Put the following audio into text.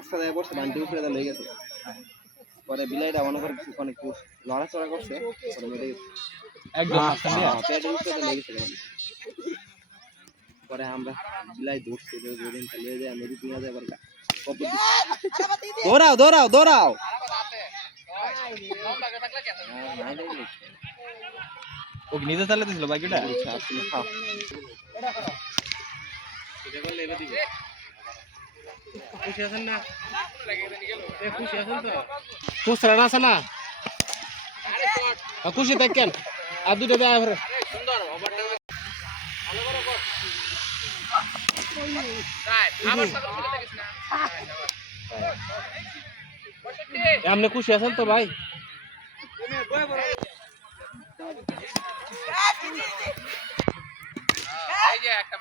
আস্তে দেয় করছে বান্টি উপরে লেগে গেছে পরে বিলাইটা মনে করে অনেক লড়াচড়া করছে পরে মেরে একদম পেটের উপরে লেগেছিল পরে আমরা বিলাই ধরছি দুদিন চালিয়ে যায় মেরি পিঁয়া যায় আবার দৌড়াও দৌড়াও দৌড়াও ও নিজে চালিয়ে দিছিল বাইকটা আপনি খাও খুশি আছেন না খুশি আছেন তো খুশি আছে না খুশি দেখেন আর দুটো দেয় সুন্দর আপনি খুশি আছেন তো ভাই একটা